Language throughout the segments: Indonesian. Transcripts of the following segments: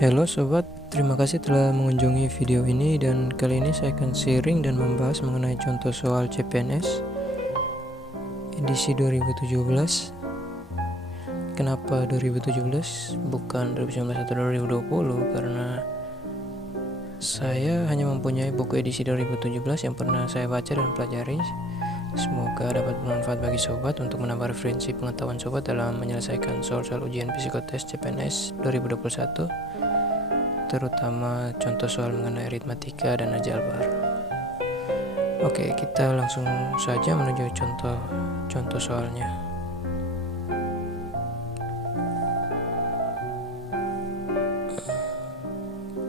Halo sobat, terima kasih telah mengunjungi video ini dan kali ini saya akan sharing dan membahas mengenai contoh soal CPNS edisi 2017. Kenapa 2017 bukan 2019 atau 2020? Karena saya hanya mempunyai buku edisi 2017 yang pernah saya baca dan pelajari. Semoga dapat bermanfaat bagi sobat untuk menambah referensi pengetahuan sobat dalam menyelesaikan soal-soal ujian psikotes CPNS 2021, terutama contoh soal mengenai aritmatika dan aljabar. Oke, kita langsung saja menuju contoh soalnya.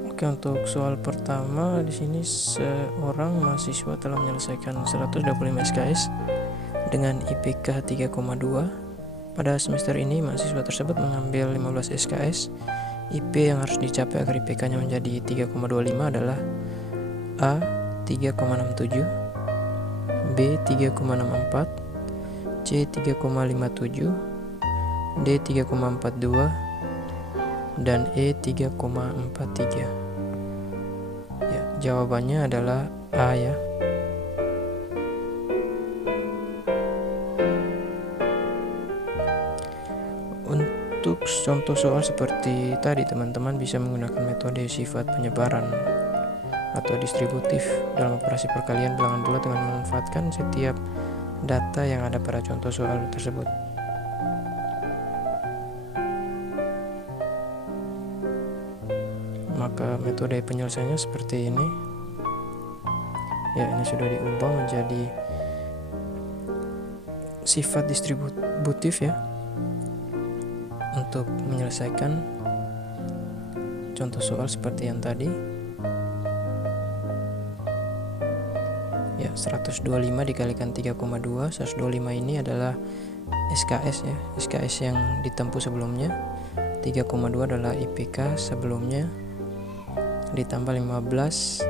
Oke, untuk soal pertama di sini seorang mahasiswa telah menyelesaikan 125 SKS dengan IPK 3,2. Pada semester ini mahasiswa tersebut mengambil 15 SKS. IP yang harus dicapai agar IPK-nya menjadi 3,25 adalah A 3,67, B 3,64, C 3,57, D 3,42, dan E 3,43. Ya, jawabannya adalah A ya. Untuk contoh soal seperti tadi, teman-teman bisa menggunakan metode sifat penyebaran atau distributif dalam operasi perkalian bilangan bulat dengan memanfaatkan setiap data yang ada pada contoh soal tersebut. Maka metode penyelesaiannya seperti ini. Ya, ini sudah diubah menjadi sifat distributif ya, untuk menyelesaikan contoh soal seperti yang tadi. Ya, 125 dikalikan 3,2. 125 ini adalah SKS ya, SKS yang ditempuh sebelumnya. 3,2 adalah IPK sebelumnya, ditambah 15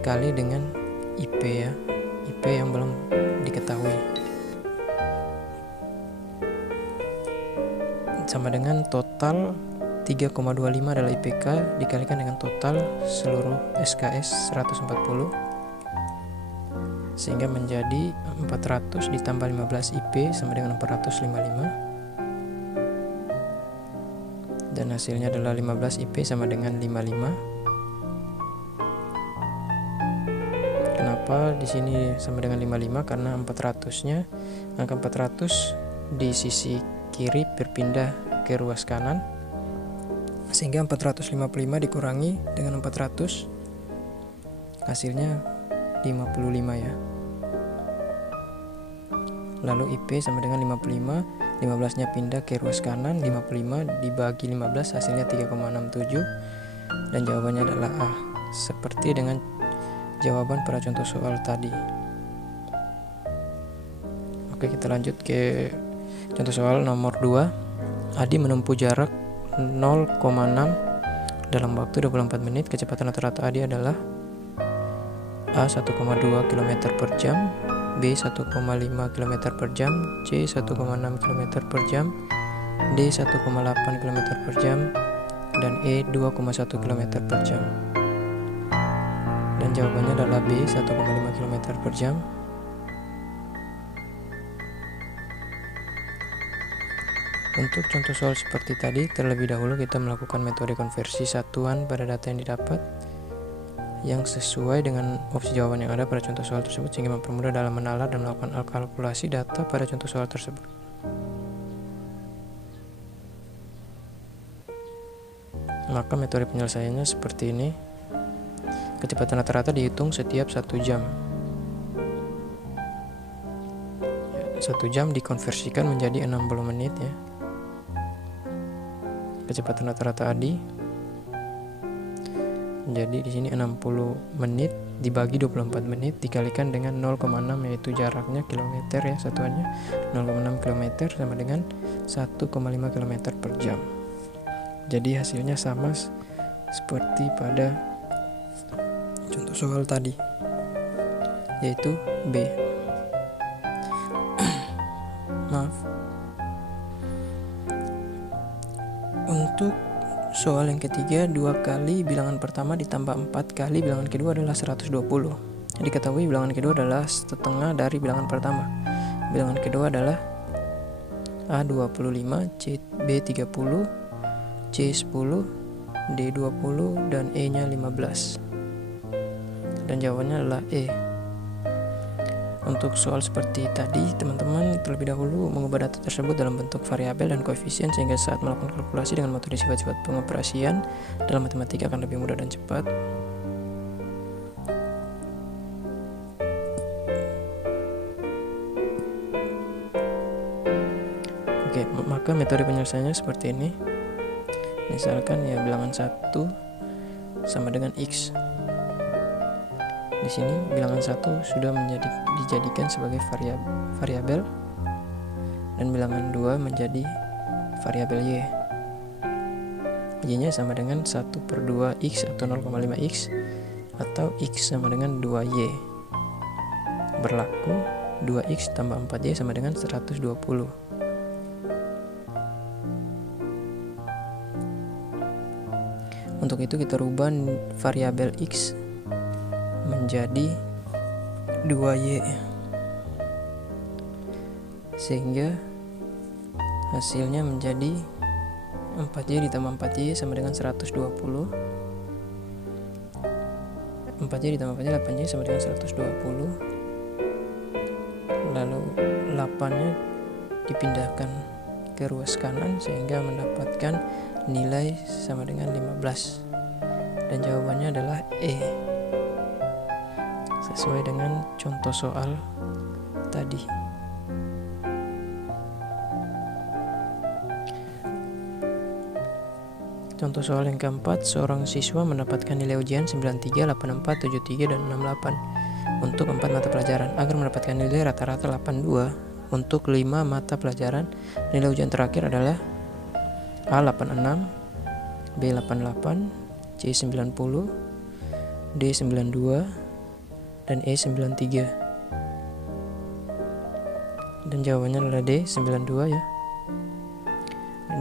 kali dengan IP ya, IP yang belum diketahui, sama dengan total 3,25 adalah IPK dikalikan dengan total seluruh SKS 140, sehingga menjadi 400 ditambah 15 IP sama dengan 455, dan hasilnya adalah 15 IP sama dengan 55. Kenapa di sini sama dengan 55? Karena 400-nya, angka 400 di sisi kiri berpindah ke ruas kanan, sehingga 455 dikurangi dengan 400 hasilnya 55 ya. Lalu IP sama dengan 55, 15 nya pindah ke ruas kanan, 55 dibagi 15 hasilnya 3,67, dan jawabannya adalah A, seperti dengan jawaban pada contoh soal tadi. Oke, kita lanjut ke contoh soal nomor 2. Adi menempuh jarak 0,6 dalam waktu 24 menit. Kecepatan rata-rata Adi adalah A 1,2 km per jam, B 1,5 km per jam, C 1,6 km per jam, D 1,8 km per jam, dan E 2,1 km per jam. Dan jawabannya adalah B 1,5 km per jam. Untuk contoh soal seperti tadi, terlebih dahulu kita melakukan metode konversi satuan pada data yang didapat yang sesuai dengan opsi jawaban yang ada pada contoh soal tersebut, sehingga mempermudah dalam menalar dan melakukan kalkulasi data pada contoh soal tersebut. Maka metode penyelesaiannya seperti ini. Kecepatan rata-rata dihitung setiap 1 jam. 1 jam dikonversikan menjadi 60 menit ya. Kecepatan rata-rata Adi, jadi di sini 60 menit dibagi 24 menit dikalikan dengan 0,6, yaitu jaraknya kilometer ya, satuannya 0,6 km sama dengan 1,5 km per jam. Jadi hasilnya sama seperti pada contoh soal tadi, yaitu B. Maaf. Untuk soal yang ketiga, 2 kali bilangan pertama ditambah 4 kali bilangan kedua adalah 120. Diketahui bilangan kedua adalah setengah dari bilangan pertama. Bilangan kedua adalah A 25, B 30, C 10, D 20, dan E nya 15. Dan jawabannya adalah E. Untuk soal seperti tadi, teman-teman terlebih dahulu mengubah data tersebut dalam bentuk variabel dan koefisien sehingga saat melakukan kalkulasi dengan metode sifat-sifat pengoperasian dalam matematika akan lebih mudah dan cepat. Oke, maka metode penyelesaiannya seperti ini. Misalkan ya bilangan 1 sama dengan X. Di sini bilangan 1 sudah dijadikan sebagai variabel dan bilangan 2 menjadi variabel Y. Y-nya sama dengan 1/2X atau 0,5X atau X sama dengan 2Y. Berlaku 2X tambah 4Y sama dengan 120. Untuk itu kita rubah variabel X menjadi 2Y sehingga hasilnya menjadi 4Y ditambah 4Y sama dengan 120. 4Y ditambah 4Y 8Y sama dengan 120. Lalu 8-nya dipindahkan ke ruas kanan sehingga mendapatkan nilai sama dengan 15. Dan jawabannya adalah E, sesuai dengan contoh soal tadi. Contoh soal yang keempat, seorang siswa mendapatkan nilai ujian 93, 84, 73, dan 68 untuk 4 mata pelajaran. Agar mendapatkan nilai rata-rata 82 untuk 5 mata pelajaran, nilai ujian terakhir adalah A 86, B 88, C 90, D 92, dan E 93. Dan jawabannya adalah D 92 ya.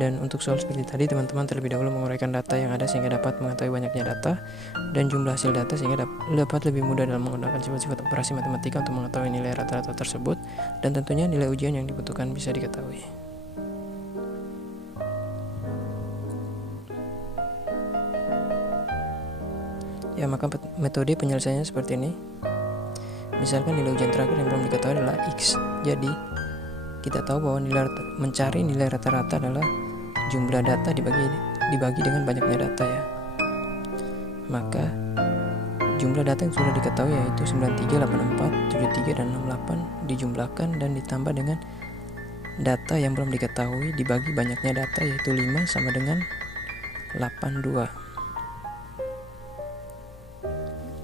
Dan untuk soal seperti tadi, teman-teman terlebih dahulu menguraikan data yang ada sehingga dapat mengetahui banyaknya data dan jumlah hasil data sehingga dapat lebih mudah dalam menggunakan sifat-sifat operasi matematika untuk mengetahui nilai rata-rata tersebut, dan tentunya nilai ujian yang dibutuhkan bisa diketahui. Ya, maka metode penyelesaiannya seperti ini. Misalkan nilai ujian terakhir yang belum diketahui adalah X. Jadi kita tahu bahwa mencari nilai rata-rata adalah jumlah data dibagi dengan banyaknya data ya. Maka jumlah data yang sudah diketahui yaitu 93, 84, 73, dan 68 dijumlahkan dan ditambah dengan data yang belum diketahui dibagi banyaknya data yaitu 5 sama dengan 82.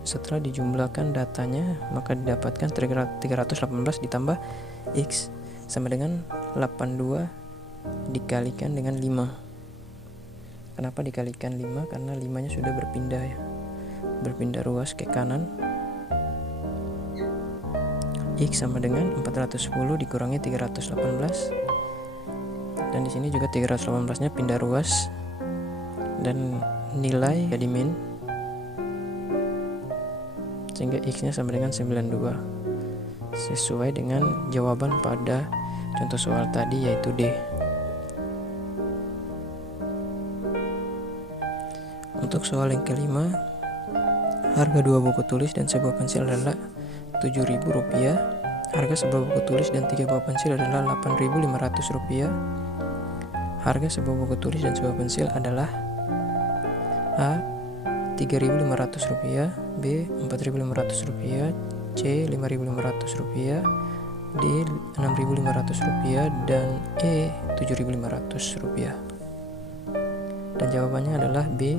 Setelah dijumlahkan datanya, maka didapatkan 318 ditambah X sama dengan 82 dikalikan dengan 5. Kenapa dikalikan 5? Karena 5-nya sudah berpindah ya. Berpindah ruas ke kanan. X sama dengan 410 dikurangi 318. Dan di sini juga 318-nya pindah ruas dan nilai jadi min, sehingga X-nya sama dengan 92, sesuai dengan jawaban pada contoh soal tadi yaitu D. Untuk soal yang kelima, harga 2 buku tulis dan sebuah pensil adalah Rp7.000. Harga sebuah buku tulis dan 3 buah pensil adalah Rp8.500. Harga sebuah buku tulis dan sebuah pensil adalah A. Rp3.500, B. Rp4.500, C. Rp5.500, D. Rp6.500, dan E. Rp7.500. Dan jawabannya adalah B.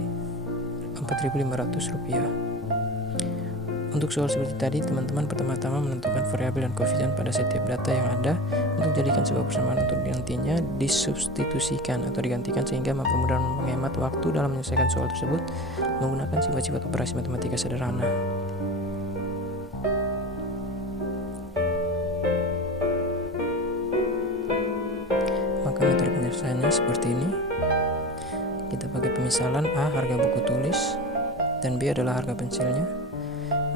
Rp4.500. Untuk soal seperti tadi, teman-teman pertama-tama menentukan variabel dan koefisien pada setiap data yang ada untuk jadikan sebuah persamaan untuk nantinya disubstitusikan atau digantikan sehingga mempermudah menghemat waktu dalam menyelesaikan soal tersebut menggunakan sifat-sifat operasi matematika sederhana. Maka metode penyelesaiannya seperti ini. Kita pakai Pemisalan A harga buku tulis dan B adalah harga pensilnya.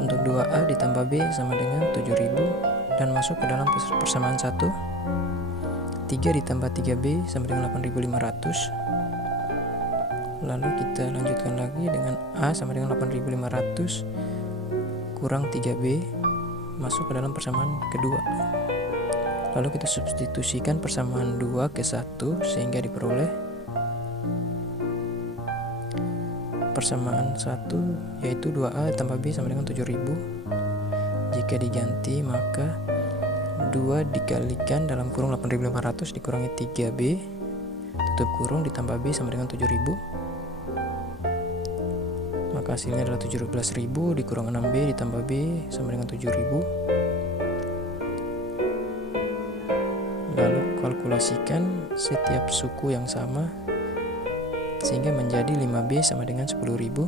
Untuk 2A ditambah B sama dengan 7.000 dan masuk ke dalam persamaan 1. 3 ditambah 3B sama dengan 8.500. Lalu kita lanjutkan lagi dengan A sama dengan 8.500 kurang 3B masuk ke dalam persamaan kedua. Lalu kita substitusikan persamaan 2 ke 1 sehingga diperoleh persamaan 1 yaitu 2A tambah B sama dengan 7.000. Jika diganti maka 2 dikalikan dalam kurung 8.500 dikurangi 3B tutup kurung ditambah B sama dengan 7.000. Maka hasilnya adalah 17.000 dikurang 6B ditambah B sama dengan 7.000. Lalu kalkulasikan setiap suku yang sama sehingga menjadi 5B sama dengan 10.000.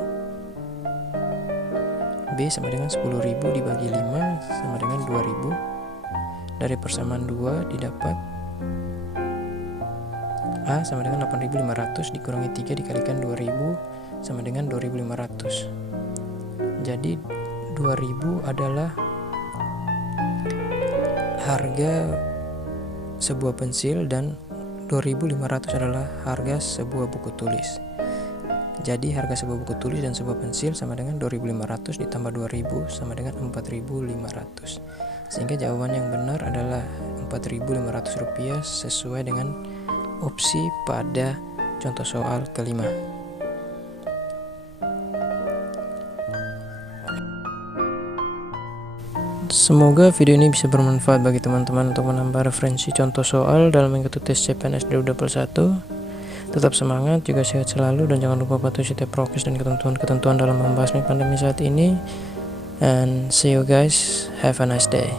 B sama dengan 10.000 dibagi 5 sama dengan 2.000. Dari persamaan 2 didapat A sama dengan 8.500 dikurangi 3 dikalikan 2.000 sama dengan 2.500. Jadi 2.000 adalah harga sebuah pensil dan 2.500 adalah harga sebuah buku tulis. Jadi harga sebuah buku tulis dan sebuah pensil sama dengan 2.500 ditambah 2.000 sama dengan 4.500. Sehingga jawaban yang benar adalah Rp4.500 sesuai dengan opsi pada contoh soal kelima. Semoga video ini bisa bermanfaat bagi teman-teman untuk menambah referensi contoh soal dalam mengikuti tes CPNS 2021. Tetap semangat, juga sehat selalu, dan jangan lupa patuhi setiap prokes dan ketentuan-ketentuan dalam membahas pandemi saat ini. And see you guys, have a nice day.